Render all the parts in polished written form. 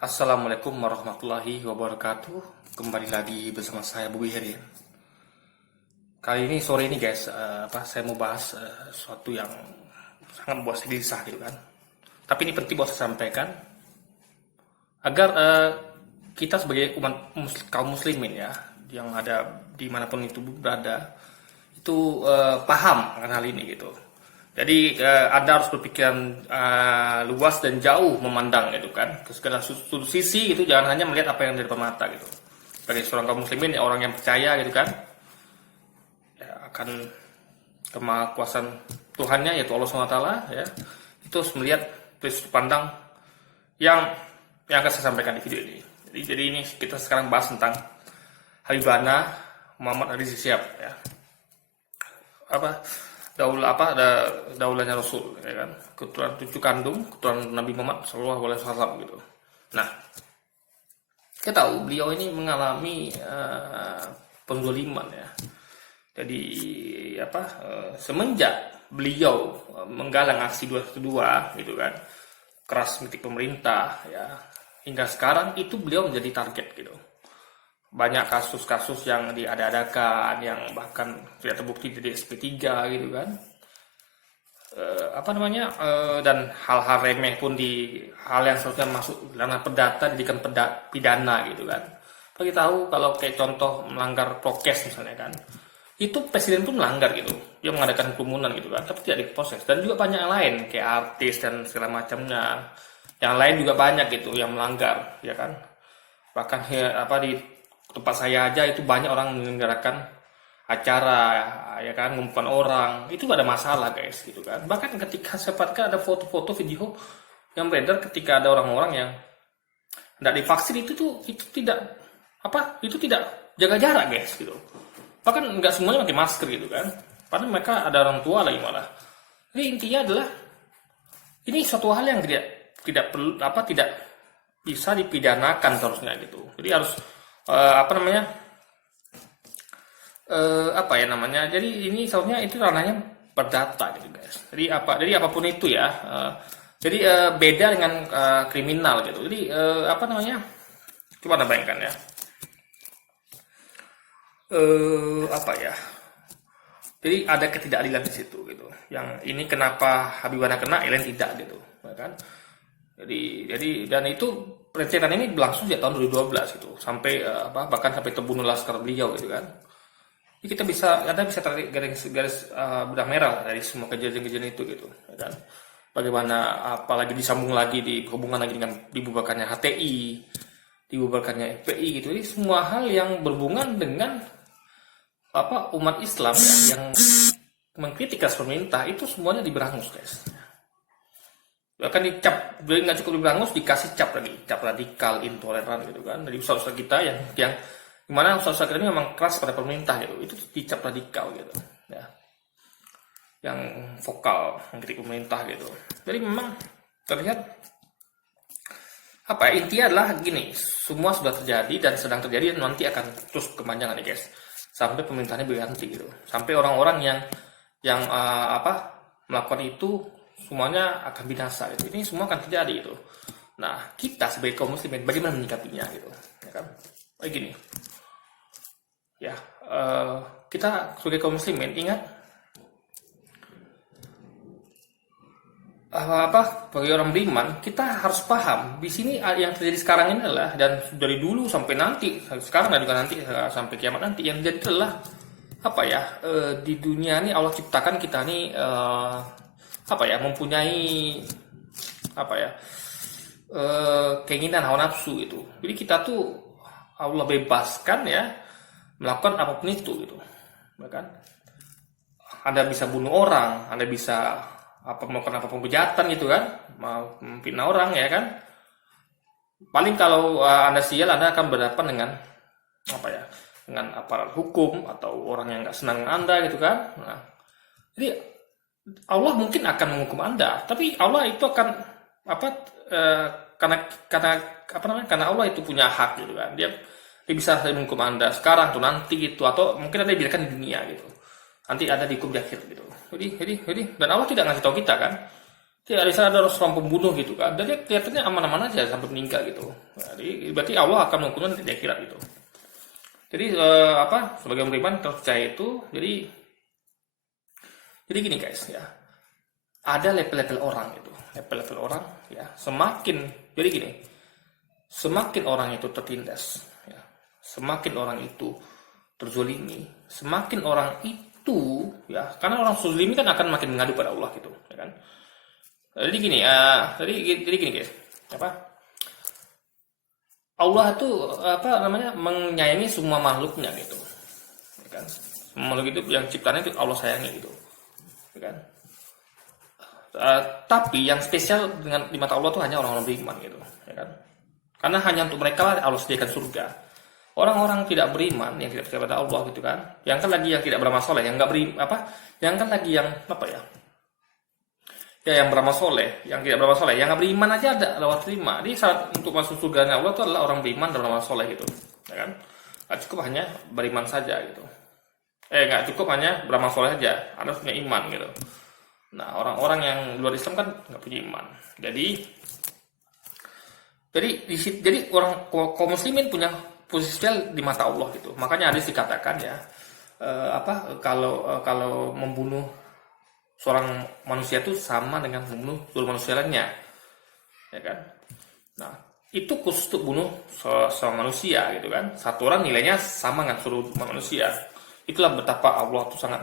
Assalamualaikum warahmatullahi wabarakatuh. Kembali lagi bersama saya Bobi Heri. Kali ini sore ini guys, saya mau bahas sesuatu yang sangat membuat saya gelisah gitu kan. Tapi ini penting buat saya sampaikan agar kita sebagai umat kaum muslimin ya, yang ada dimanapun itu berada, itu paham akan hal ini gitu. Jadi Anda harus berpikiran luas dan jauh memandang gitu kan, ke segala sudut sisi gitu, jangan hanya melihat apa yang di depan mata gitu. Sebagai seorang kaum muslimin, ya, orang yang percaya gitu kan, ya, akan kemahakuasaan Tuhannya yaitu Allah SWT ya, itu harus melihat dari sudut pandang yang akan saya sampaikan di video ini. Jadi ini kita sekarang bahas tentang Habibana Muhammad Rizik Syihab ya. Daulahnya Rasul ya kan, keturunan cucu kandung keturunan Nabi Muhammad SAW gitu. Nah, kita tahu beliau ini mengalami penzaliman ya. Jadi semenjak beliau menggalang aksi 212 gitu kan, keras kritik pemerintah ya, hingga sekarang itu beliau menjadi target gitu. Banyak kasus-kasus yang diada-adakan, yang bahkan tidak terbukti dari SP3 gitu kan, dan hal-hal remeh pun hal yang seharusnya masuk ranah perdata dijadikan pidana gitu kan. Bagi tahu kalau kayak contoh melanggar prokes misalnya kan, itu presiden pun melanggar gitu, dia mengadakan kerumunan gitu kan, tapi tidak diproses. Dan juga banyak yang lain kayak artis dan segala macamnya, yang lain juga banyak gitu yang melanggar ya kan. Bahkan di tempat saya aja itu banyak orang menyelenggarakan acara ya kan, ngumpulkan orang, itu gak ada masalah guys gitu kan. Bahkan ketika saya dapatkan ada foto-foto video yang beredar ketika ada orang-orang yang tidak divaksin itu tidak jaga jarak guys gitu. Bahkan nggak semuanya pakai masker gitu kan, padahal mereka ada orang tua lagi malah. Jadi intinya adalah ini suatu hal yang tidak bisa dipidanakan seharusnya gitu. Jadi harus jadi ini seharusnya itu ranahnya perdata gitu guys. Jadi apapun itu ya, beda dengan kriminal gitu. Jadi coba anda bayangkan ya, jadi ada ketidakadilan di situ gitu. Yang ini kenapa Habibana kena, yang lain tidak gitu ya kan. Jadi dan itu perencanaan ini berlangsung sejak tahun 2012 gitu, sampai bahkan sampai terbunuh laskar beliau gitu kan. Jadi Anda bisa tarik garis benang merah dari semua kejadian-kejadian itu gitu ya kan. Bagaimana apalagi disambung lagi hubungan lagi dengan dibubarkannya HTI, dibubarkannya FPI gitu. Jadi semua hal yang berhubungan dengan umat Islam ya, yang mengkritik pemerintah itu semuanya diberangus guys. Bahkan dicap, nggak cukup diberangus, dikasih cap lagi, cap radikal, intoleran gitu kan. Dari usaha-usaha kita yang dimana usaha-usaha kita ini memang keras pada pemerintah gitu, itu dicap radikal gitu ya, yang vokal mengkritik pemerintah gitu. Jadi memang terlihat intinya adalah gini, semua sudah terjadi dan sedang terjadi dan nanti akan terus kepanjangan nih guys, sampai pemerintahnya berganti gitu, sampai orang-orang yang melakukan itu semuanya akan binasa gitu. Ini semua akan terjadi gitu. Nah, kita sebagai kaum muslimin bagaimana menyikapinya gitu ya kan. Kayak gini ya, kita sebagai kaum muslimin ingat bagi orang beriman, kita harus paham di sini yang terjadi sekarang ini adalah, dan dari dulu sampai nanti, sekarang dan juga nanti sampai kiamat nanti, yang jadi adalah di dunia ini Allah ciptakan kita nih mempunyai keinginan hawa nafsu itu. Jadi kita tuh Allah bebaskan ya melakukan apapun itu gitu, bahkan Anda bisa bunuh orang, Anda bisa melakukan apapun kejahatan gitu kan, mau memfitnah orang ya kan. Paling kalau Anda sial, Anda akan berhadapan dengan dengan aparat hukum atau orang yang nggak senang dengan Anda gitu kan. Nah, jadi Allah mungkin akan menghukum Anda, tapi Allah itu akan karena Allah itu punya hak gitu kan. Dia bisa menghukum Anda sekarang tuh nanti gitu, atau mungkin Anda dibiarkan di dunia gitu. Nanti ada dihukum di akhir gitu. Jadi dan Allah tidak ngasih tahu kita kan. Ya, di sana ada seorang pembunuh gitu kan. Jadi kelihatannya aman-aman aja sampai meninggal gitu. Jadi berarti Allah akan menghukumnya di akhirat gitu. Jadi sebagai orang beriman kita percaya itu. Jadi gini guys ya. Ada level-level orang itu. Level-level orang ya. Jadi gini. Semakin orang itu tertindas ya. Semakin orang itu terzolimi, semakin orang itu ya, karena orang terzolimi kan akan makin mengadu pada Allah gitu, ya kan? Jadi gini, jadi gini guys, Allah itu menyayangi semua makhluknya gitu, ya kan? Semua makhluk itu yang ciptaannya itu Allah sayangi gitu, ya kan? Tapi yang spesial di mata Allah itu hanya orang-orang beriman gitu, ya kan? Karena hanya untuk mereka Allah sediakan surga. Orang-orang tidak beriman yang tidak percaya pada Allah gitu kan, yang kan lagi yang tidak beramal soleh, yang nggak yang kan lagi yang yang beramal soleh, yang tidak beramal soleh, yang nggak beriman aja ada Allah terima. Jadi saat untuk masuk surga Allah itu adalah orang beriman dan beramal soleh gitu, ya kan? Nggak cukup hanya beriman saja gitu. Nggak cukup hanya beramal soleh aja, harus punya iman gitu. Nah, orang-orang yang luar Islam kan nggak punya iman. Jadi orang kaum muslimin punya posisi spesial di mata Allah gitu. Makanya hadis dikatakan ya, kalau membunuh seorang manusia itu sama dengan membunuh seluruh manusia lainnya, ya kan? Nah, itu khusus untuk bunuh seorang manusia gitu kan. Satu orang nilainya sama dengan seluruh manusia. Itulah betapa Allah itu sangat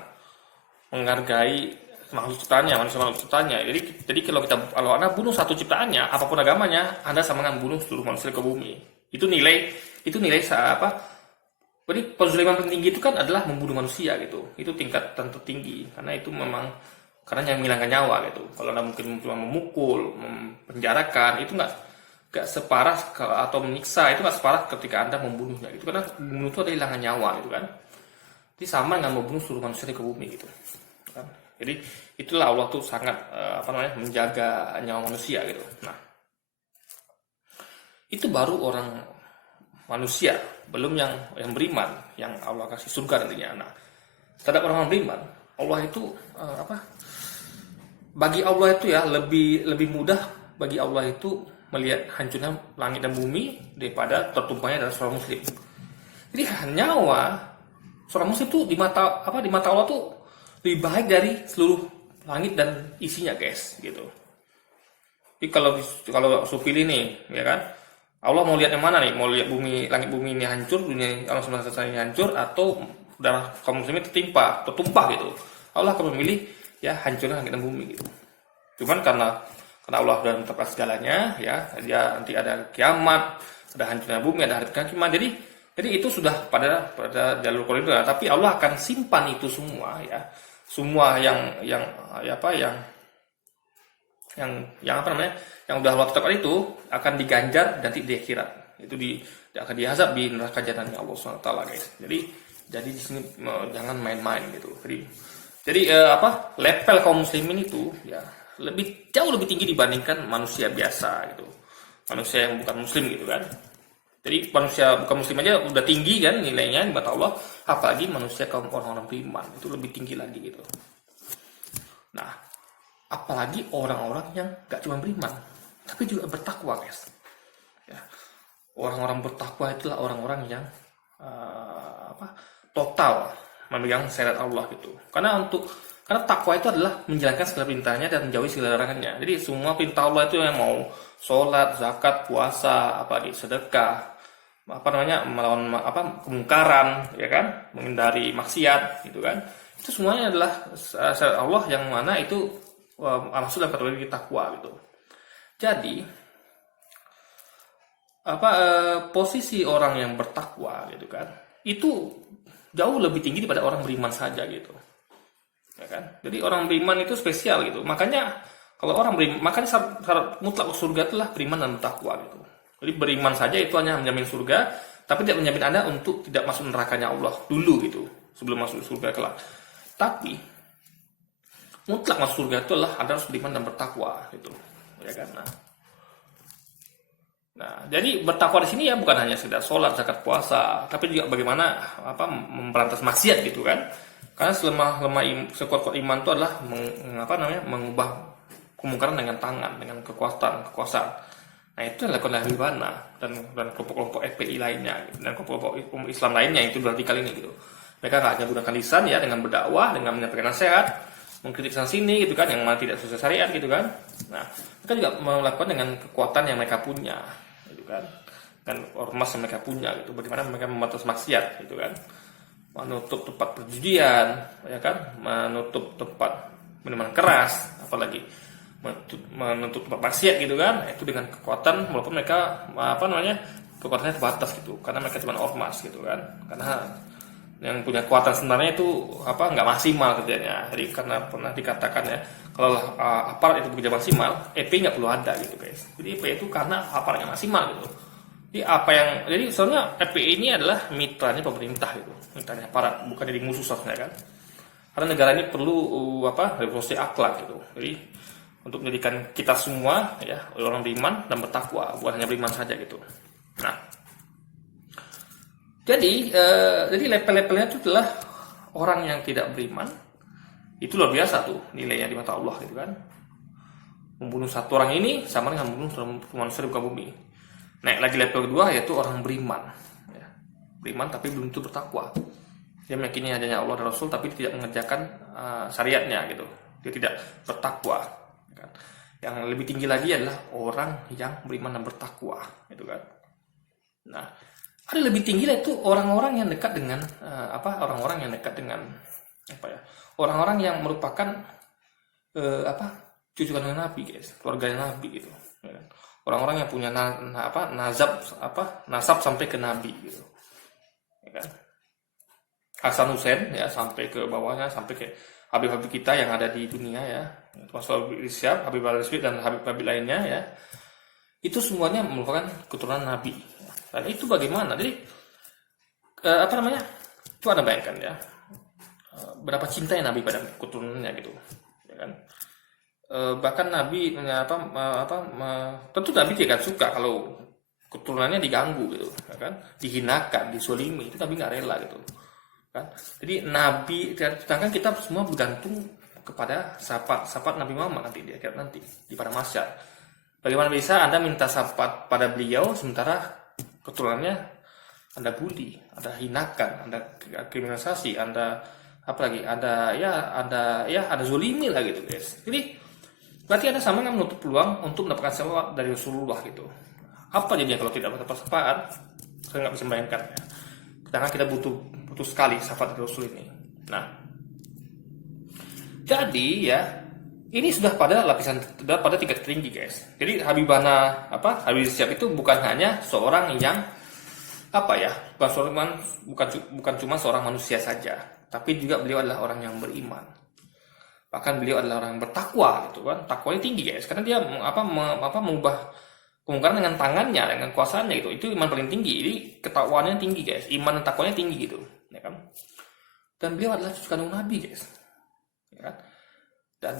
menghargai makhluk ciptaannya, manusia ciptaannya. Jadi kalau Anda bunuh satu ciptaannya, apapun agamanya, Anda sama dengan bunuh seluruh manusia ke bumi. Itu nilai Jadi kezaliman tertinggi itu kan adalah membunuh manusia gitu. Itu tingkat tertinggi karena itu memang karena yang menghilangkan nyawa gitu. Kalau Anda mungkin cuma memukul, mempenjarakan, itu nggak separah atau menyiksa, itu nggak separah ketika Anda membunuhnya gitu. Karena membunuh itu adalah hilangkan nyawa gitu kan. Jadi sama dengan membunuh seluruh manusia ke bumi gitu. Kan? Jadi itulah Allah tuh sangat menjaga nyawa manusia gitu. Nah, itu baru orang manusia, belum yang beriman, yang Allah kasih surga nantinya. Nah, terhadap orang beriman, Allah itu bagi Allah itu ya lebih mudah bagi Allah itu melihat hancurnya langit dan bumi daripada tertumpahnya darah seorang muslim. Jadi nyawa seorang muslim itu di mata Allah tuh lebih baik dari seluruh langit dan isinya guys gitu. Jadi kalau supili nih ya kan, Allah mau lihat yang mana nih? Mau lihat langit bumi ini hancur, dunia alam semesta ini hancur, atau darah kaum muslimin tertumpah gitu. Allah akan memilih ya hancurnya langit dan bumi gitu. Cuman karena Allah sudah menetapkan segalanya ya, dia nanti ada kiamat, ada hancurnya bumi, ada hari kiamat. Jadi itu sudah pada jalur koridor. Tapi Allah akan simpan itu semua ya. Semua yang udah Allah tetapkan itu akan diganjar nanti di akhirat. Itu akan diazab di neraka jahanam Allah SWT guys. Jadi di sini jangan main-main gitu. Jadi level kaum muslimin itu ya jauh lebih tinggi dibandingkan manusia biasa gitu. Manusia yang bukan muslim gitu kan. Jadi manusia bukan muslim aja udah tinggi kan nilainya di mata Allah, apalagi manusia kaum orang-orang beriman itu lebih tinggi lagi gitu. Nah, apalagi orang-orang yang gak cuma beriman tapi juga bertakwa guys ya. Orang-orang bertakwa itulah orang-orang yang total memegang syariat Allah gitu. Karena takwa itu adalah menjalankan segala perintahnya dan menjauhi segala larangannya. Jadi semua perintah Allah itu yang mau sholat, zakat, puasa, sedekah, melawan kemungkaran ya kan, menghindari maksiat gitu kan. Itu semuanya adalah syariat Allah yang mana itu masuk dalam kategori takwa gitu. Jadi posisi orang yang bertakwa gitu kan, itu jauh lebih tinggi daripada orang beriman saja gitu. Ya kan? Jadi orang beriman itu spesial gitu. Makanya kalau orang beriman, makanya syarat mutlak surga itulah beriman dan bertakwa gitu. Jadi beriman saja itu hanya menjamin surga, tapi tidak menjamin Anda untuk tidak masuk nerakanya Allah dulu gitu, sebelum masuk surga kelak. Tapi mutlak masuk surga itu adalah Anda harus beriman dan bertakwa gitu. Ya kan? Nah, jadi bertakwa di sini ya bukan hanya sekedar sholat, zakat, puasa, tapi juga bagaimana memberantas maksiat gitu kan. Karena sekuat-kuat iman itu adalah mengubah kemungkaran dengan tangan, dengan kekuasaan. Nah, itu yang dilakukan oleh Habib Bana dan kelompok-kelompok FPI lainnya gitu, dan kelompok Islam lainnya yang itu radikal ini gitu. Mereka nggak hanya gunakan lisan ya dengan berdakwah, dengan menyampaikan nasihat, mengkritik sana sini gitu kan, yang mana tidak sesuai syariat gitu kan. Nah, mereka juga melakukan dengan kekuatan yang mereka punya gitu kan, dan ormas yang mereka punya gitu. Bagaimana mereka membatas maksiat gitu kan, menutup tempat perjudian ya kan, menutup tempat minuman keras, apalagi menutup tempat maksiat gitu kan. Itu dengan kekuatan, walaupun mereka kekuatannya terbatas gitu, karena mereka cuma ormas gitu kan, karena yang punya kekuatan sebenarnya itu nggak maksimal kerjanya. Jadi karena pernah dikatakan ya, kalau aparat itu bekerja maksimal, EP nggak perlu ada gitu guys. Jadi EP itu karena aparatnya maksimal gitu. Jadi soalnya EP ini adalah mitranya pemerintah gitu, mitranya aparat, bukan jadi musuh sebenarnya kan. Karena negara ini perlu revolusi akhlak gitu. Jadi untuk menjadikan kita semua ya orang beriman dan bertakwa, bukan hanya beriman saja gitu. Nah, jadi level-levelnya itu adalah orang yang tidak beriman, itu luar biasa tuh nilainya di mata Allah gitu kan. Membunuh satu orang ini sama dengan membunuh manusia di muka bumi. Naik lagi level kedua yaitu orang beriman, ya. Beriman tapi belum tentu bertakwa. Dia meyakini adanya Allah dan Rasul tapi tidak mengerjakan syariatnya gitu. Dia tidak bertakwa. Kan. Yang lebih tinggi lagi adalah orang yang beriman dan bertakwa, gitu kan. Nah, ada lebih tinggi itu orang-orang yang dekat dengan orang-orang yang dekat dengan orang-orang yang merupakan cucukan Nabi guys, keluarganya Nabi gitu ya kan? Orang-orang yang punya nasab sampai ke Nabi gitu ya kan. Hasan Hussein ya sampai ke bawahnya, sampai ke Habib-habib kita yang ada di dunia ya, termasuk Habib Risyad, Habib Al-Rizwi dan Habib-habib lainnya ya. Itu semuanya merupakan keturunan Nabi. Dan itu bagaimana? Jadi coba Anda bayangkan ya, berapa cintanya Nabi pada keturunannya gitu, ya kan? Bahkan Nabi tentu Nabi tidak suka kalau keturunannya diganggu gitu, ya kan? Dihinakan, disolimi, itu Nabi nggak rela gitu, kan? Jadi Nabi, sedangkan kita semua bergantung kepada sahabat Nabi Muhammad nanti di akhirat nanti di pada masyar. Bagaimana bisa Anda minta syafaat pada beliau sementara keturunannya Anda bully, Anda hinakan, Anda kriminalisasi, Anda Anda zolimi lah gitu guys. Jadi berarti Anda sama yang menutup peluang untuk mendapatkan syafaat dari Rasulullah gitu. Apa jadinya kalau tidak mendapat syafaat? Saya nggak bisa membayangkan ya. Sedangkan kita butuh sekali syafaat dari Rasul ini. Nah, jadi ya ini sudah pada tingkat tinggi guys. Jadi Habib Risyad itu bukan hanya seorang yang bukan cuma seorang manusia saja, tapi juga beliau adalah orang yang beriman. Bahkan beliau adalah orang yang bertakwa gitu kan. Takwanya tinggi guys, karena dia mengubah kemungkaran dengan tangannya, dengan kuasanya gitu. Itu iman paling tinggi. Jadi ketakwaannya tinggi guys, iman dan takwanya tinggi gitu, ya kan. Dan beliau adalah cucu kandung Nabi guys, ya kan. Dan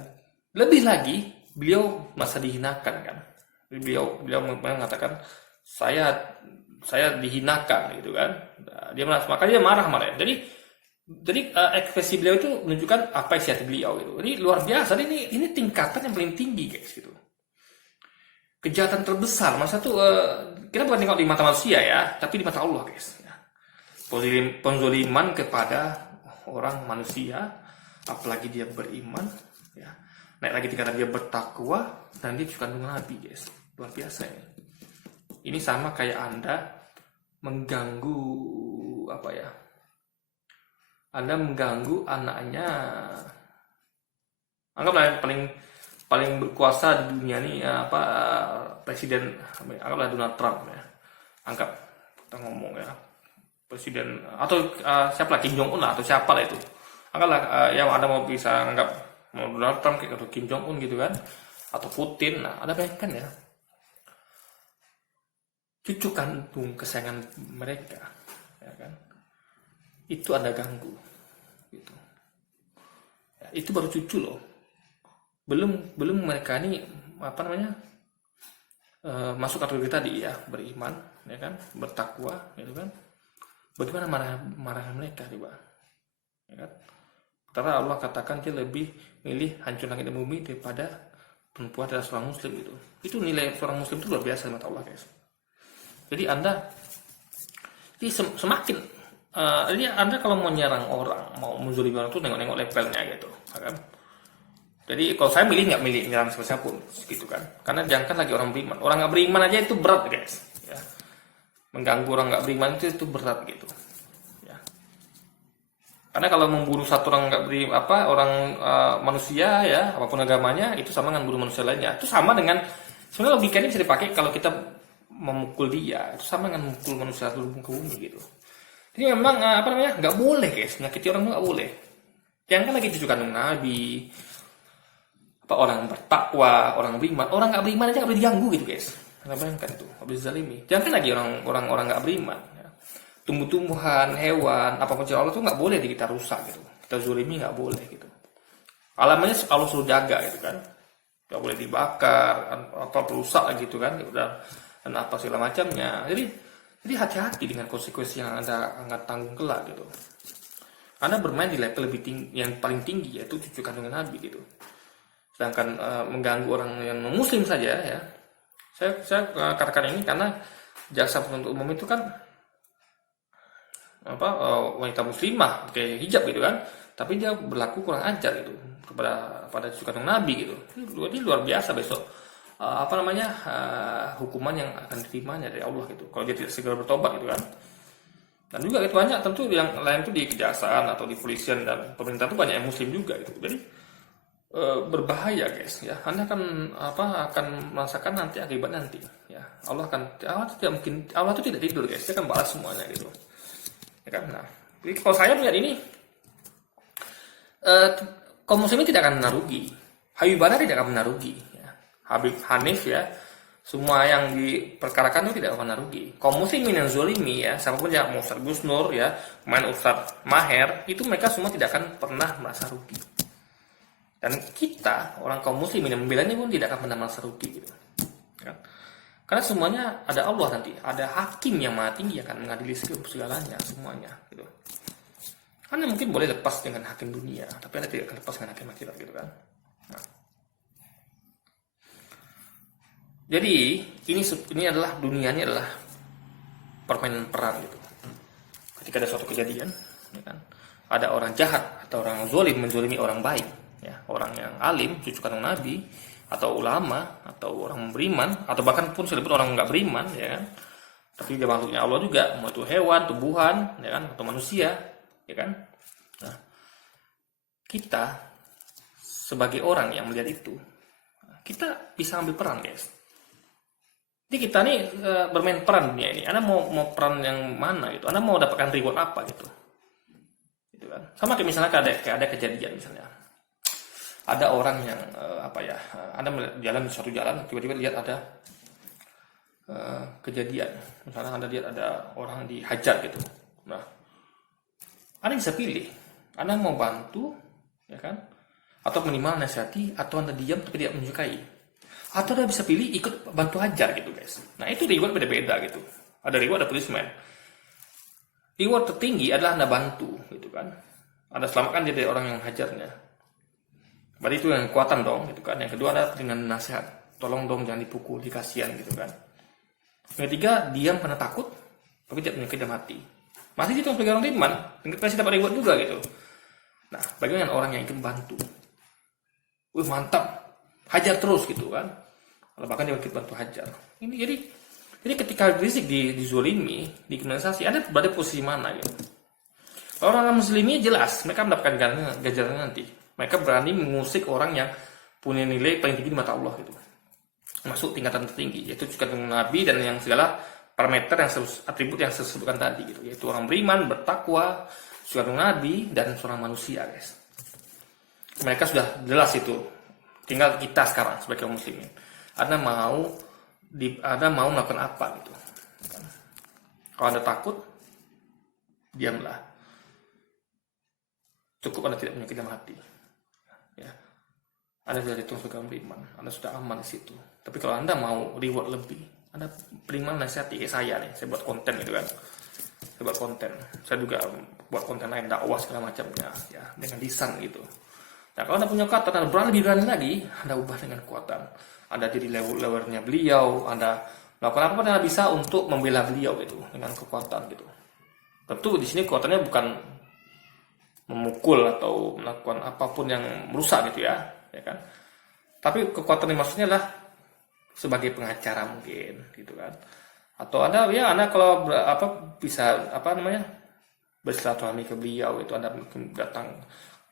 lebih lagi beliau masa dihinakan kan. Beliau mengatakan saya dihinakan gitu kan. Makanya dia marah. Jadi ekspresi beliau itu menunjukkan apa isi hati beliau gitu. Ini luar biasa. Ini tingkatan yang paling tinggi guys gitu. Kejahatan terbesar masa tuh kita bukan tengok di mata manusia ya, tapi di mata Allah guys. Penzoliman kepada orang manusia, apalagi dia beriman ya. Naik lagi tingkatan dia bertakwa dan dia juga kandung Nabi guys. Luar biasa ya. Ini sama kayak Anda mengganggu Anda mengganggu anaknya, anggaplah yang paling berkuasa di dunia ini presiden, anggaplah Donald Trump ya. Anggap kita ngomong ya, presiden atau siapa lah, Kim Jong Un lah, atau siapa lah itu. Anggaplah yang Anda mau bisa anggap Donald Trump atau Kim Jong Un gitu kan, atau Putin. Nah, Anda bayangkan ya, cucu kandung kesayangan mereka ya kan, itu Anda ganggu gitu ya, itu baru cucu loh, belum mereka ini masuk kategori tadi ya, beriman ya kan, bertakwa gitu kan. Bagaimana marah mereka coba ya kan. Karena Allah katakan dia lebih milih hancur langit dan bumi daripada perempuan adalah seorang muslim gitu. Itu nilai seorang muslim itu luar biasa di mata Allah, guys. Jadi Anda semakin jadi Anda kalau mau nyerang orang, mau menzalimi orang itu nengok-nengok levelnya gitu, kan? Jadi kalau saya nggak milih nyerang siapapun gitu kan. Karena jangan lagi orang beriman. Orang nggak beriman aja itu berat, guys. Ya. Mengganggu orang nggak beriman itu berat gitu. Ya. Karena kalau membunuh satu orang nggak beriman, manusia ya, apapun agamanya, itu sama dengan bunuh manusia lainnya. Itu sama dengan sebenarnya logikanya bisa dipakai kalau kita memukul dia, itu sama dengan memukul manusia seluruh muka bumi gitu. Jadi memang nggak boleh, guys, nyakiti orang itu nggak boleh. Jangan lagi cucu kandung Nabi, orang bertakwa, orang beriman, orang nggak beriman aja nggak boleh diganggu gitu, guys. Bayangkan itu, nggak boleh zalimi. Jangan lagi orang nggak beriman. Ya. Tumbuh-tumbuhan, hewan, apapun ciptaan Allah itu nggak boleh kita rusak gitu. Kita zalimi nggak boleh gitu. Alamnya Allah suruh jaga gitu kan, nggak boleh dibakar, rusak gitu kan, dan apa segala macamnya. Jadi hati-hati dengan konsekuensi yang Anda tanggung kelak gitu. Anda bermain di level lebih tinggi, yang paling tinggi, yaitu cucu kandungan Nabi gitu. Sedangkan mengganggu orang yang muslim saja ya. Saya katakan ini karena jaksa penuntut umum itu kan wanita muslimah pakai hijab gitu kan, tapi dia berlaku kurang ajar gitu pada cucu kandung Nabi gitu. Ini luar biasa besok hukuman yang akan diterimanya dari Allah gitu kalau dia tidak segera bertobat gitu kan. Dan juga itu banyak tentu yang lain itu di kejaksaan atau di polisian dan pemerintah itu banyak yang muslim juga gitu. Jadi berbahaya, guys ya. Anda akan merasakan nanti akibat nanti ya. Allah itu tidak tidur, guys. Dia akan balas semuanya gitu. Ya kan? Nah, jadi kalau saya melihat ini kaum muslimin tidak akan menarugi. Habib Bahar tidak akan menarugi. Habib Hanif ya, semua yang diperkarakan itu tidak akan rugi. Kaum muslimin yang zolimi ya, siapapun ya, mau Ustaz Gus Nur ya, main Ustaz Maher, itu mereka semua tidak akan pernah merasa rugi. Dan kita, orang kaum muslimin yang membelanya pun tidak akan pernah merasa rugi gitu. Kan? Karena semuanya ada Allah nanti, ada hakim yang maha tinggi yang akan mengadili segalanya, semuanya gitu. Anda mungkin boleh lepas dengan hakim dunia, tapi Anda tidak akan lepas dengan hakim akhirat gitu kan. Nah. Jadi ini adalah dunianya adalah permainan perang gitu. Ketika ada suatu kejadian, ya kan, ada orang jahat atau orang zalim menzalimi orang baik, ya, orang yang alim, cucu kandung Nabi, atau ulama, atau orang beriman, atau bahkan pun sekalipun orang nggak beriman, ya kan, tapi dia makhluknya Allah juga, mau itu hewan, tumbuhan, ya kan, atau manusia, ya kan. Nah, kita sebagai orang yang melihat itu, kita bisa ambil peran, guys. Jadi kita nih bermain peran dunia ini. Anda mau peran yang mana gitu? Anda mau dapatkan reward apa gitu? Gitu kan? Sama kayak misalnya kayak ada kejadian misalnya. Ada orang yang Anda jalan di suatu jalan, tiba-tiba lihat ada kejadian. Misalnya Anda lihat ada orang dihajar gitu. Nah, Anda bisa pilih. Anda mau bantu, ya kan? Atau minimal nasihati, atau Anda diam tapi tidak menyukai. Atau Anda bisa pilih ikut bantu hajar gitu, guys. Nah, itu reward beda-beda gitu. Ada reward, ada punishment. Reward tertinggi adalah Anda bantu gitu kan. Anda selamatkan dia dari orang yang hajarnya. Berarti itu yang kekuatan dong gitu kan. Yang kedua adalah dengan nasihat. Tolong dong jangan dipukul, dikasihan gitu kan. Yang ketiga, diam karena takut tapi tidak menyukai dan mati. Masih itu sebagai orang beriman, pasti dapat reward juga gitu. Nah, bagaimana orang yang ikut bantu? Wih, mantap. Hajar terus gitu kan. Bahkan dia ikut bantu hajar. Ini jadi ketika Rizik dizolimi, dikriminalisasi, Anda berada posisi mana gitu. Orang muslimi jelas mereka mendapatkan ganjaran nanti. Mereka berani mengusik orang yang punya nilai paling tinggi di mata Allah gitu. Masuk tingkatan tertinggi, yaitu juga dengan Nabi dan yang segala parameter yang atribut yang saya sebutkan tadi gitu, yaitu orang beriman, bertakwa, juga Nabi dan seorang manusia, guys. Mereka sudah jelas itu. Tinggal kita sekarang sebagai muslimin. Anda mau melakukan apa gitu. Kalau Anda takut, diamlah. Cukup Anda tidak menyakiti hati. Ya. Anda sudah dihitung sebagai beriman. Anda sudah aman di situ. Tapi kalau Anda mau reward lebih, Anda beriman nasihati saya nih. Saya buat konten gitu kan. Saya buat konten. Saya juga buat konten lain, dakwah segala macamnya. Ya, dengan lisan gitu. Nah, kalau Anda punya kekuatan, Anda lebih berani lagi, Anda ubah dengan kekuatan. Anda jadi leadernya beliau, Anda melakukan apa yang Anda bisa untuk membela beliau gitu dengan kekuatan gitu. Tentu di sini kekuatannya bukan memukul atau melakukan apapun yang merusak gitu ya kan. Tapi kekuatan yang maksudnya lah sebagai pengacara mungkin gitu kan. Atau Anda kalau bisa bersilaturahmi ke beliau itu, Anda mungkin datang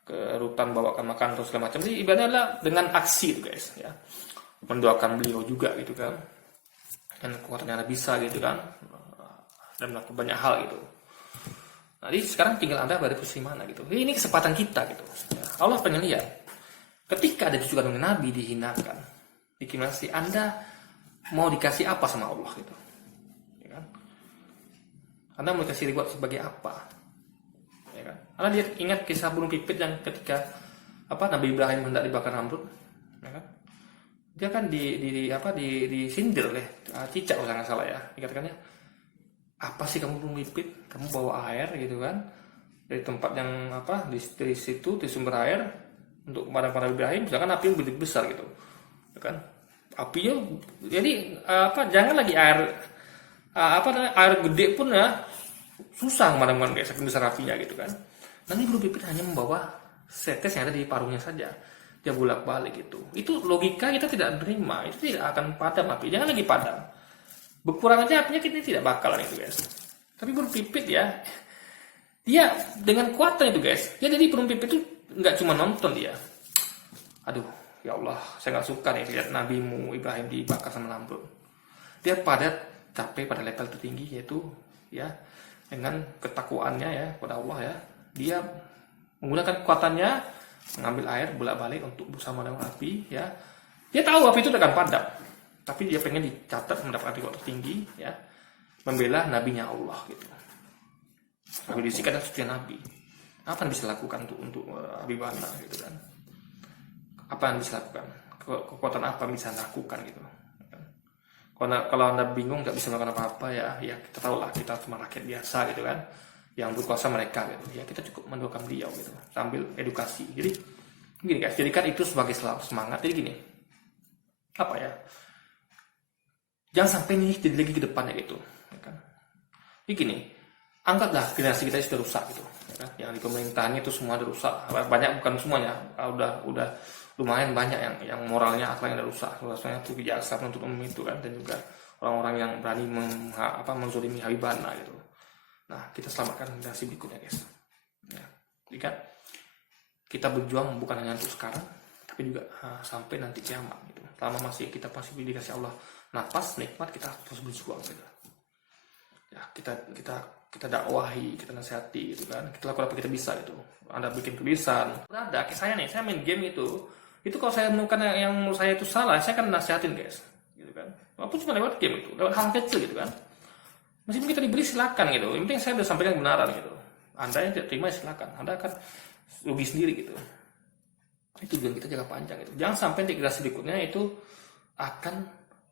ke rutan bawakan makan atau segala macam. Jadi ibaratnya adalah dengan aksi itu guys ya. Mendoakan beliau juga gitu kan. Dan kekuatannya Anda bisa gitu kan. Dan melakukan banyak hal gitu. Nah, jadi sekarang tinggal Anda berada di posisi mana gitu. Ini kesempatan kita gitu. Ya, Allah pengen lihat. Ketika ada juga dengan Nabi dihinakan, dikriminalisasi, Anda mau dikasih apa sama Allah gitu. Ya kan? Anda mau dikasih reward sebagai apa? Ya kan? Anda ingat kisah burung pipit yang ketika Nabi Ibrahim hendak dibakar Namrud, ya kan? Dia kan disindir oleh cicak kalau nggak salah ya, dikatakannya, apa sih kamu burung pipit? Kamu bawa air gitu kan dari tempat yang dari situ di sumber air untuk kepada Ibrahim, sedangkan api yang begitu besar gitu, ya kan? Apinya jadi jangan lagi air gede pun ya susah memadamkan kayak saking besar apinya gitu kan. Nanti burung pipit hanya membawa setes yang ada di paruhnya saja, dia bolak-balik gitu. Itu logika kita tidak menerima, itu tidak akan padam api, jangan lagi padam. Berkurang aja apinya, kita tidak bakalan itu guys. Tapi burung pipit ya, dia dengan kuatnya itu guys, ya jadi burung pipit itu nggak cuma nonton dia. Aduh, ya Allah, saya nggak suka nih lihat nabimu Ibrahim dibakar sama Namrud. Dia capek pada level tertinggi, yaitu ya dengan ketakwaannya ya kepada Allah ya. Dia menggunakan kekuatannya mengambil air bolak-balik untuk bersama dengan api ya. Dia tahu api itu akan padam, tapi dia pengen dicatat mendapatkan reward tertinggi ya, membela nabinya Allah gitu. Nabi disikat dan setia nabi. Apa yang bisa lakukan untuk Habibana gitu kan? Apa yang bisa lakukan? Kekuatan apa yang bisa lakukan gitu? Kalau Anda bingung nggak bisa melakukan apa-apa ya kita tahu lah, kita cuma rakyat biasa gitu kan, yang berkuasa mereka gitu ya, kita cukup mendoakan beliau gitu sambil edukasi. Jadi gini guys, jadikan itu sebagai semangat. Jadi gini, jangan sampai nih jadi lagi ke depannya gitu ya kan? Jadi gini, anggaplah generasi kita sudah rusak gitu ya kan? Yang di pemerintahan itu semua udah rusak, banyak, bukan semuanya, udah lumayan banyak yang moralnya akhlaknya udah rusak, rasanya tuh jaksa penuntut umum itu kan, dan juga orang-orang yang berani menzolimi Habibana gitu. Nah, kita selamatkan generasi berikutnya guys ya. Jadi kan kita berjuang bukan hanya untuk sekarang, tapi juga sampai nanti kiamat gitu. Selama kita masih dikasih Allah napas nikmat, kita terus berjuang gitu ya. Kita dakwahi, kita nasihati gitu kan, kita lakukan apa kita bisa gitu. Anda bikin tulisan, ada kayak saya main game itu kalau saya menemukan yang menurut saya itu salah, saya akan nasihatin guys gitu kan, walaupun cuma lewat game itu, lewat hal kecil gitu kan. Meskipun kita dibeli silakan gitu, yang penting saya sudah sampaikan kebenaran gitu. Anda yang tidak terima silakan, Anda akan rugi sendiri gitu. Itu tujuan kita jangka panjang gitu. Jangan sampai integrasi berikutnya itu akan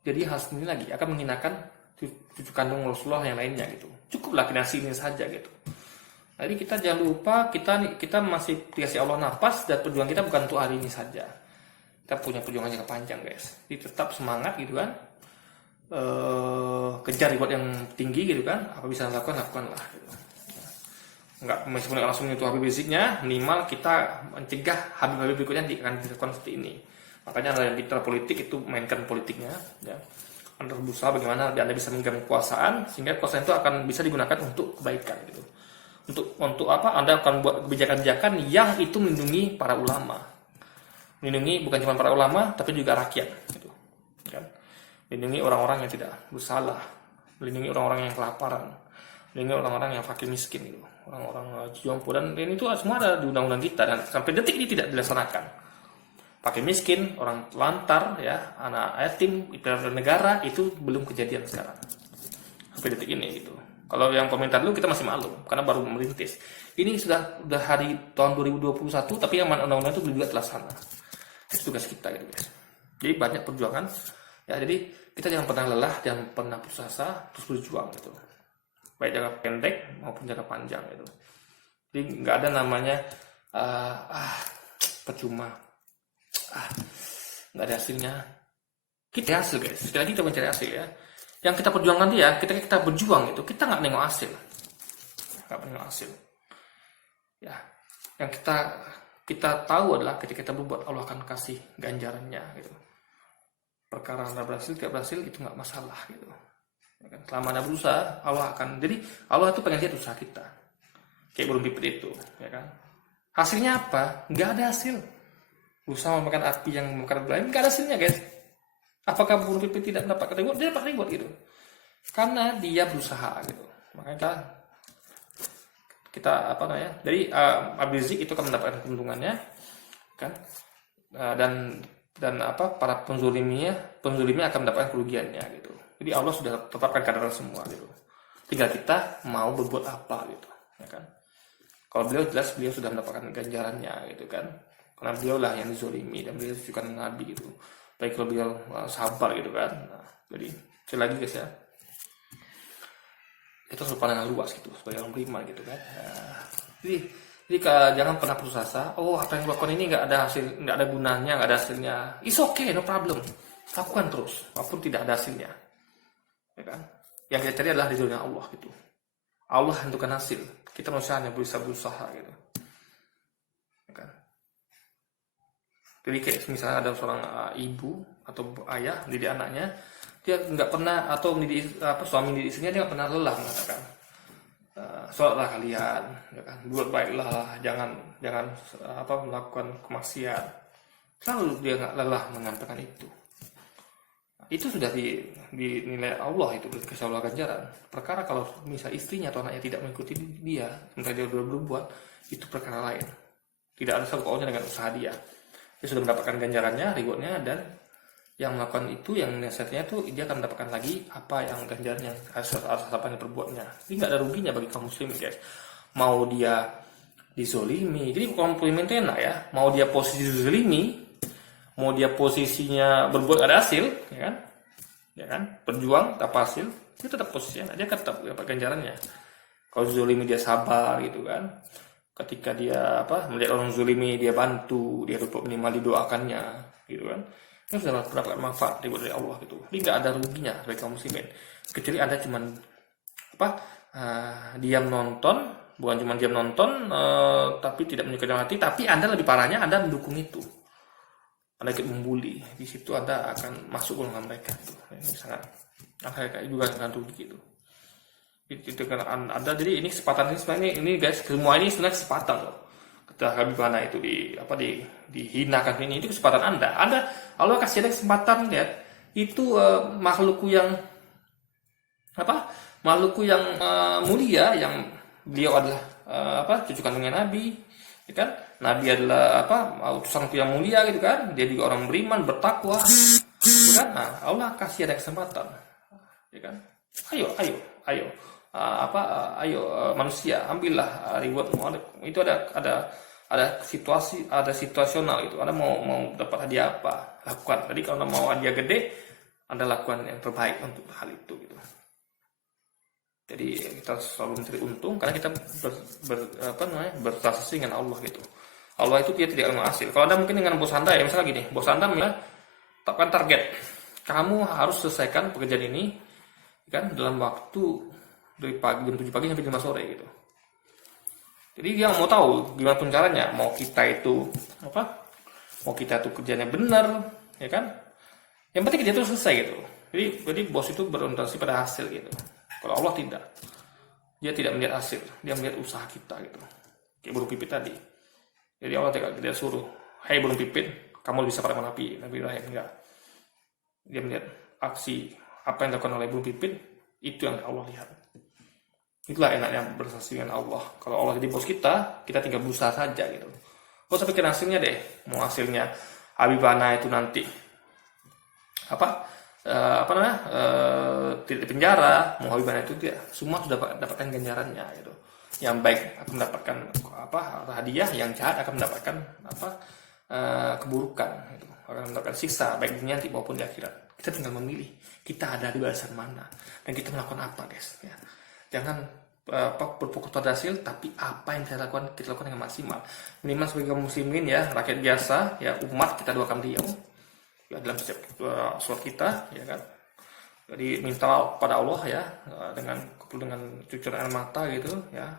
jadi hal sendiri lagi, akan menghinakan cucu kandung Rasulullah yang lainnya gitu. Cukuplah generasi ini saja gitu. Jadi kita jangan lupa, kita masih dikasih Allah nafas, dan perjuangan kita bukan untuk hari ini saja. Kita punya perjuangan jangka panjang guys. Jadi tetap semangat gitu kan. Kejar reward yang tinggi gitu kan. Apa bisa lakukanlah gitu. Enggak meskipun langsung itu Habib basicnya, minimal kita mencegah Habib berikutnya akan dilakukan seperti ini. Makanya dalam mitra politik itu mainkan politiknya ya. Anda berusaha bagaimana Anda bisa menggenggam kekuasaan, sehingga kekuasaan itu akan bisa digunakan untuk kebaikan gitu. Untuk apa? Anda akan buat kebijakan-kebijakan yang itu melindungi para ulama. Melindungi bukan cuma para ulama, tapi juga rakyat gitu. Kan? Melindungi orang-orang yang tidak bersalah, melindungi orang-orang yang kelaparan, melindungi orang-orang yang fakir miskin gitu. Orang-orang jompo, dan itu semua ada di undang-undang kita, dan sampai detik ini tidak dilaksanakan. Fakir miskin, orang lantar ya, anak yatim, pilar negara itu belum kejadian sekarang. Sampai detik ini gitu. Kalau yang komentar dulu kita masih malu karena baru merintis. Ini sudah hari tahun 2021, tapi yang undang-undang itu belum juga terlaksana. Itu tugas kita gitu guys. Jadi banyak perjuangan ya, jadi kita jangan pernah lelah, jangan pernah putus asa, terus berjuang gitu. Baik jangka pendek maupun jangka panjang gitu. Jadi nggak ada namanya percuma, nggak ada hasilnya. Kita hasil guys, sekali lagi kita mencari hasil ya. Yang kita perjuangkan dia, kita berjuang itu, kita nggak nengok hasil, ya. Yang kita tahu adalah ketika kita berbuat, Allah akan kasih ganjarannya gitu. Perkara Anda berhasil tidak berhasil itu nggak masalah gitu, ya kan? Selama Anda berusaha, Allah akan, jadi Allah itu pengen lihat usaha kita, kayak burung pipit itu, ya kan? Hasilnya apa? Nggak ada hasil. Berusaha memakan api yang memakan lain, nggak ada hasilnya guys. Apakah burung pipit tidak mendapatkan reward? Dia dapat reward gitu, karena dia berusaha gitu. Makanya kita jadi Habib Rizik itu akan mendapatkan keuntungannya kan, dan para penzoliminya akan mendapatkan kerugiannya gitu. Jadi Allah sudah tetapkan kadar semua gitu, tinggal kita mau berbuat apa gitu, ya kan. Kalau beliau jelas beliau sudah mendapatkan ganjarannya gitu kan, karena beliau lah yang dizolimi dan beliau juga Nabi gitu. Baik kalau beliau sabar gitu kan. Jadi sekali lagi guys ya, itu sudut pandangan luas gitu sebagai orang beriman gitu kan. Jadi jangan pernah putus asa. Oh, apa yang dilakukan ini nggak ada hasil, nggak ada gunanya, nggak ada hasilnya. It's okay, no problem. Lakukan terus, walaupun tidak ada hasilnya, ya kan. Yang kita cari adalah ridhonya Allah gitu. Allah tentukan hasil. Kita manusia hanya berusaha gitu, ya kan. Jadi kayak misalnya ada seorang ibu atau ayah didik anaknya, dia nggak pernah, atau suami didik istrinya, dia nggak pernah lelah mengatakan sholatlah kalian, ya kan, buat baiklah, jangan melakukan kemaksiat. Selalu dia nggak lelah menyampaikan itu. Itu sudah dinilai Allah, itu dikasih Allah ganjaran. Perkara kalau misal istrinya atau anaknya tidak mengikuti dia, sementara dia sudah berbuat, itu perkara lain. Tidak ada sangkut-pautnya dengan usaha dia. Dia sudah mendapatkan ganjarannya, rewardnya, dan yang melakukan itu, yang nasihatnya itu, dia akan mendapatkan lagi apa yang ganjaran yang atas apa yang diperbuatnya. Jadi nggak ada ruginya bagi kaum muslimin guys. Mau dia dizolimi, jadi kaum muslimin itu enak ya. Mau dia posisi dizolimi, mau dia posisinya berbuat ada hasil, ya kan, berjuang tanpa hasil, dia tetap posisinya, dia akan tetap dapat ganjarannya. Kalau dizolimi dia sabar gitu kan. Ketika dia melihat orang zolimi, dia bantu, dia dapat minimal didoakannya gitu kan. Itu sudah mendapatkan manfaat dari Allah gitu. Jadi nggak ada ruginya bagi kaum muslimin. Kecuali Anda cuman diam nonton, bukan cuma diam nonton, tapi tidak menyukai dalam hati, tapi Anda lebih parahnya Anda mendukung itu. Anda ikut membuli, di situ Anda akan masuk golongan mereka gitu. Ini sangat kayak juga akan rugi gitu. Itu kan Anda, jadi ini kesempatan ini sebenarnya ini guys, semua ini sebenarnya kesempatan loh. Ketika Habib mana itu dihinakan ini, itu kesempatan Anda Allah kasih ada kesempatan lihat itu makhlukku yang mulia, yang beliau adalah cucu kandungnya Nabi, ya kan. Nabi adalah utusanku yang mulia gitu kan. Dia juga orang beriman, bertakwa, gitu kan. Nah, Allah kasih ada kesempatan, ya kan. Ayo manusia, ambillah rewardmu. Itu ada situasional itu. Anda mau dapat hadiah apa, lakukan. Jadi kalau Anda mau hadiah gede, Anda lakukan yang terbaik untuk hal itu gitu. Jadi kita selalu mencari untung karena kita bertransaksi dengan Allah gitu. Allah itu dia tidak menghasil. Kalau Anda mungkin dengan bos Anda ya, misalnya gini, bos Anda tetapkan target, kamu harus selesaikan pekerjaan ini kan dalam waktu dari jam 7 pagi sampai 5 sore gitu. Jadi dia mau tahu gimana pun caranya, mau kita itu kerjanya benar, ya kan? Yang penting kerja itu selesai gitu. Jadi bos itu berorientasi pada hasil gitu. Kalau Allah tidak, dia tidak melihat hasil, dia melihat usaha kita gitu. Kayak burung pipit tadi. Jadi Allah tidak suruh, hai burung pipit, kamu bisa padamkan api, Nabi Ibrahim enggak. Dia melihat aksi apa yang dilakukan oleh burung pipit, itu yang Allah lihat. Itulah enaknya bersaksi dengan Allah. Kalau Allah jadi bos kita tinggal berusaha saja gitu. Gak usah pikir hasilnya deh. Mau hasilnya Habibana itu nanti tidak di penjara, mau Habibana itu dia semua sudah dapatkan ganjarannya gitu. Yang baik akan mendapatkan hadiah, yang jahat akan mendapatkan keburukan gitu. Akan mendapatkan siksa baik di dunia maupun di akhirat. Kita tinggal memilih kita ada di barisan mana dan kita melakukan apa guys ya. Jangan berfokus pada hasil, tapi apa yang kita lakukan dengan maksimal. Minimal sebagai kaum muslimin ya, rakyat biasa ya, umat, kita doakan beliau ya dalam setiap sholat kita ya kan. Jadi minta pada Allah ya, dengan cucuran air mata gitu ya,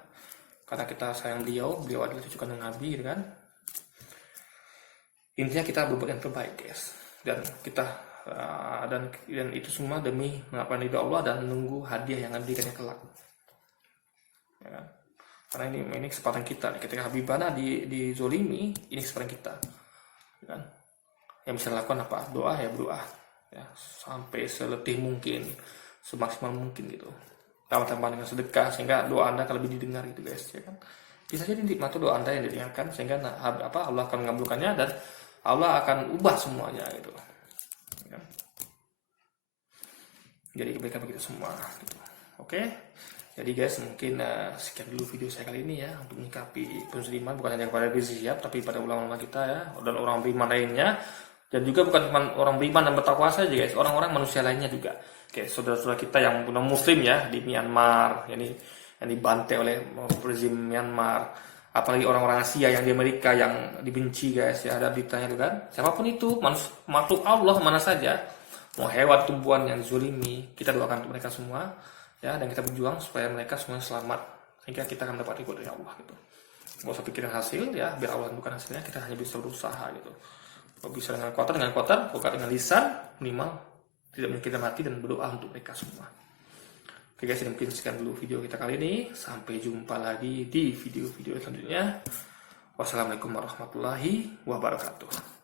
karena kita sayang beliau adalah cucu kandung Nabi gitu kan. Intinya kita berbuat yang terbaik guys, dan kita dan itu semua demi mengapa ridho Allah dan menunggu hadiah yang akan diberikannya kelak ya kan? Karena ini kesempatan kita ketika Habibana dizolimi, ini kesempatan kita ya kan? Yang bisa dilakukan apa? Doa ya, berdoa ya, sampai seletih mungkin, semaksimal mungkin gitu, tambah dengan sedekah sehingga doa Anda akan lebih didengar gitu guys ya kan. Bisa jadi nikmat doa Anda yang didengarkan sehingga Allah akan mengabulkannya dan Allah akan ubah semuanya gitu ya. Jadi kebaikan bagi kita semua gitu. Oke. Jadi guys, mungkin sekian dulu video saya kali ini ya, untuk menyikapi penmusliman bukan hanya kepada Rizik Syihab tapi pada ulama-ulama kita ya, dan orang beriman lainnya, dan juga bukan cuma orang beriman dan bertakwa saja guys, orang-orang manusia lainnya juga. Oke, saudara-saudara kita yang non muslim ya di Myanmar, yang dibantai oleh rezim Myanmar, apalagi orang-orang Asia yang di Amerika yang dibenci guys ya, ada beritanya itu kan. Siapapun itu, makhluk Allah mana saja, mau hewan, tumbuhan yang dizulimi, kita doakan untuk mereka semua ya, dan kita berjuang supaya mereka semua selamat sehingga kita akan dapat ridho dari Allah gitu. Nggak usah pikirin hasil ya, biar Allah bukan hasilnya, kita hanya bisa berusaha gitu. Kalau bisa dengan kuatan, bukan dengan lisan, minimal tidak menyakitkan hati, dan berdoa untuk mereka semua. Oke guys, ini mungkin sekian dulu video kita kali ini. Sampai jumpa lagi di video-video selanjutnya. Wassalamualaikum warahmatullahi wabarakatuh.